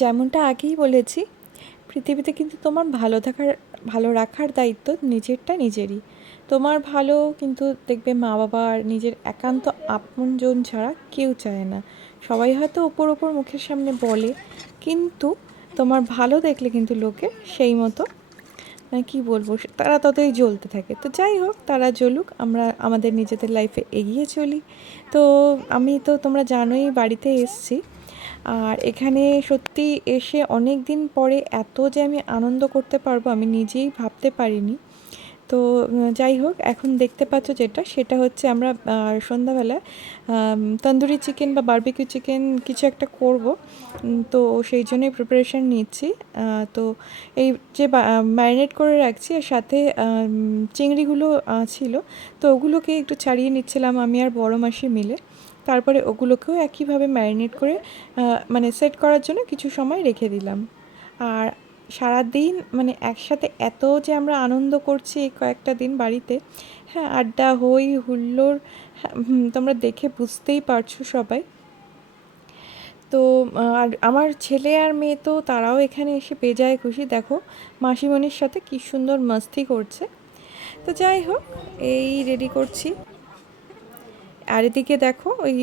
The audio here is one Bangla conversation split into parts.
যেমনটা আগেই বলেছি, পৃথিবীতে কিন্তু তোমার ভালো রাখার দায়িত্ব নিজেরটা নিজেরই। তোমার ভালো কিন্তু দেখবে মা বাবা আর নিজের একান্ত আপনজন ছাড়া কেউ চায় না। সবাই হয়তো ওপর ওপর মুখের সামনে বলে, কিন্তু তোমার ভালো দেখলে কিন্তু লোকে সেই মতো মানে কী বলবো, তারা ততই জ্বলতে থাকে। তো যাই হোক, তারা জ্বলুক, আমরা আমাদের নিজেদের লাইফে এগিয়ে চলি। তো আমি তো তোমরা জানোই বাড়িতে এসছি, আর এখানে সত্যি এসে অনেক দিন পরে এত যে আমি আনন্দ করতে পারবো আমি নিজেই ভাবতে পারিনি। তো যাই হোক, এখন দেখতে পাচ্ছ যেটা, সেটা হচ্ছে আমরা সন্ধ্যাবেলা তন্দুরি চিকেন বা বারবিকিউ চিকেন কিছু একটা করব। তো সেই জন্যই প্রিপারেশান নিচ্ছি। তো এই যে ম্যারিনেট করে রাখছি, আর সাথে চিংড়িগুলো ছিল, তো ওগুলোকে একটু ছাড়িয়ে নিচ্ছিলাম আমি আর বড় মাসি মিলে। তারপরে ওগুলোকেও একইভাবে ম্যারিনেট করে মানে সেট করার জন্য কিছু সময় রেখে দিলাম। আর সারাদিন মানে একসাথে এত যে আমরা আনন্দ করছি এই কয়েকটা দিন বাড়িতে, হ্যাঁ, আড্ডা হই হুল্লোড়, হ্যাঁ, তোমরা দেখে বুঝতেই পারছো সবাই। তো আর আমার ছেলে আর মেয়ে তো তারাও এখানে এসে বেজায় খুশি, দেখো মাসিমণির সাথে কী সুন্দর মাস্তি করছে। তো যাই হোক, এই রেডি করছি। আর এদিকে দেখো ওই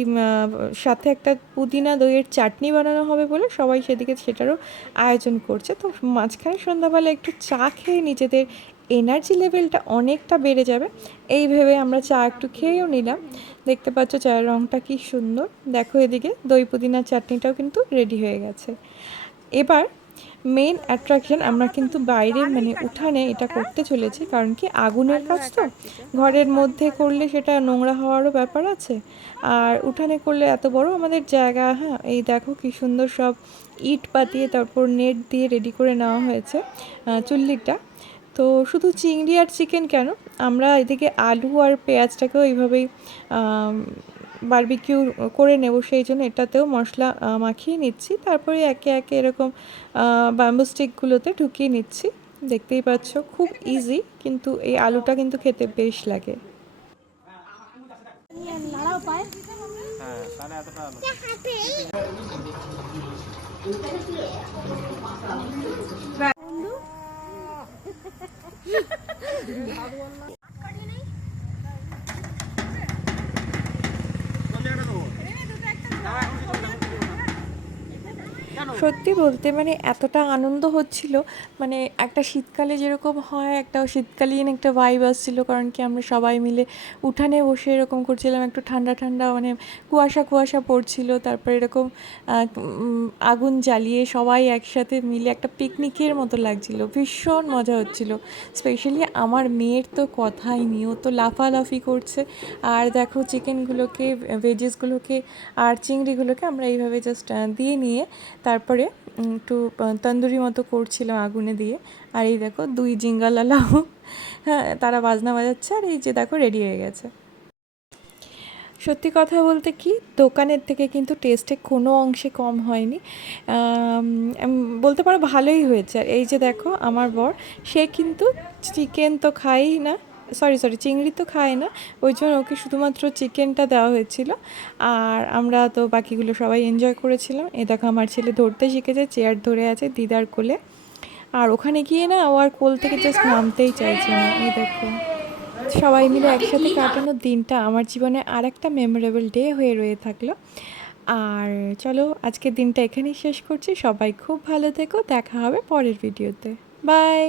সাথে একটা পুদিনা দইয়ের চাটনি বানানো হবে বলে সবাই সেদিকে সেটারও আয়োজন করছে। তো মাঝখানে সন্ধ্যাবেলা একটু চা খেয়ে নিজেদের এনার্জি লেভেলটা অনেকটা বেড়ে যাবে এই ভেবে আমরা চা একটু খেয়েও নিলাম। দেখতে পাচ্ছ চায়ের রঙটা কী সুন্দর। দেখো এদিকে দই পুদিনা চাটনিটাও কিন্তু রেডি হয়ে গেছে। এবার মেন অ্যাট্রাকশন, আমরা কিন্তু বাইরে মানে উঠানে এটা করতে চলেছি, কারণ কি আগুনের কাজ তো, ঘরের মধ্যে করলে সেটা নোংরা হওয়ারও ব্যাপার আছে, আর উঠানে করলে এত বড় আমাদের জায়গা। হ্যাঁ, এই দেখো কি সুন্দর সব ইট পাতিয়ে তারপর নেট দিয়ে রেডি করে নেওয়া হয়েছে চুল্লিটা। তো শুধু চিংড়ি আর চিকেন কেন, আমরা এদিকে আলু আর পেঁয়াজটাকেও এইভাবেই বারবিকিউ করে নেব, সেই জন্য এটাতেও মশলা মাখিয়ে নিচ্ছি। তারপরে একে একে এরকম ব্যাম্বু স্টিকগুলোতে ঢুকিয়ে নিচ্ছি। দেখতেই পাচ্ছ খুব ইজি, কিন্তু এই আলুটা কিন্তু খেতে বেশ লাগে। সত্যি বলতে মানে এতটা আনন্দ হচ্ছিল, মানে একটা শীতকালে যেরকম হয়, একটা শীতকালীন একটা ভাইব আসছিল, কারণ কি আমরা সবাই মিলে উঠানে বসে এরকম করছিলাম, একটু ঠান্ডা ঠান্ডা মানে কুয়াশা কুয়াশা পড়ছিল, তারপরে এরকম আগুন জ্বালিয়ে সবাই একসাথে মিলে একটা পিকনিকের মতো লাগছিল, ভীষণ মজা হচ্ছিল। স্পেশালি আমার মেয়ের তো কথাই নেই, ও তো লাফালাফি করছে। আর দেখো চিকেনগুলোকে, ভেজেসগুলোকে আর চিংড়িগুলোকে আমরা এইভাবে জাস্ট দিয়ে নিয়ে তারপরে একটু তন্দুরি মতো করছিলাম আগুনে দিয়ে। আর এই দেখো দুই জিঙ্গালালাও, হ্যাঁ, তারা বাজনা বাজাচ্ছে, আর এই যে দেখো রেডি হয়ে গেছে। সত্যি কথা বলতে কি, দোকানের থেকে কিন্তু টেস্টে কোনো অংশে কম হয়নি, বলতে পারো ভালোই হয়েছে। আর এই যে দেখো আমার বর, সে কিন্তু চিকেন তো খায়ই না, সরি সরি চিংড়ি তো খায় না, ওই জন্য ওকে শুধুমাত্র চিকেনটা দেওয়া হয়েছিল। আর আমরা তো বাকিগুলো সবাই এনজয় করেছিলাম। এ দেখো আমার ছেলে ধরতে শিখেছে, চেয়ার ধরে আছে দিদার কোলে, আর ওখানে গিয়ে না ও আর কোল থেকে জাস্ট নামতেই চাইছে না। এই দেখো সবাই মিলে একসাথে কাটানোর দিনটা আমার জীবনে আর একটা মেমোরেবল ডে হয়ে রয়ে থাকলো। আর চলো আজকের দিনটা এখানেই শেষ করছি। সবাই খুব ভালো থেকো, দেখা হবে পরের ভিডিওতে। বাই।